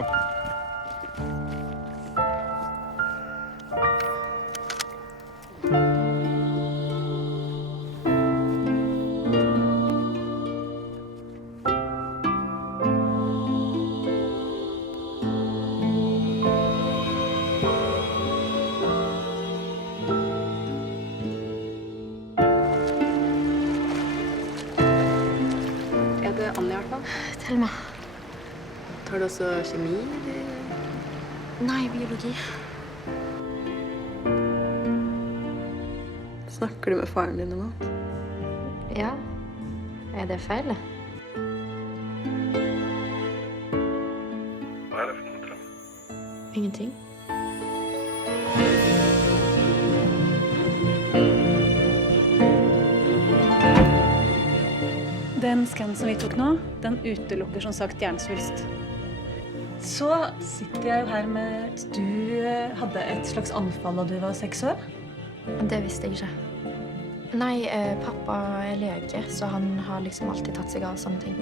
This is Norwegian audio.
Kom. Det er Anne i hvert fall. Thelma. Tar du også kjemi, eller? Nei, biologi. Snakker du med faren din om alt? Ja. Er det feil? Hva er det for noe drøm? Ingenting. Den skannen som vi tok nå, den utelukker som sagt hjernesvulst. Så sitter jeg jo her med at du hadde et slags anfall da du var 6 år. Det visste jeg ikke. Nei, pappa er lege, så han har liksom alltid tatt seg av sånne ting.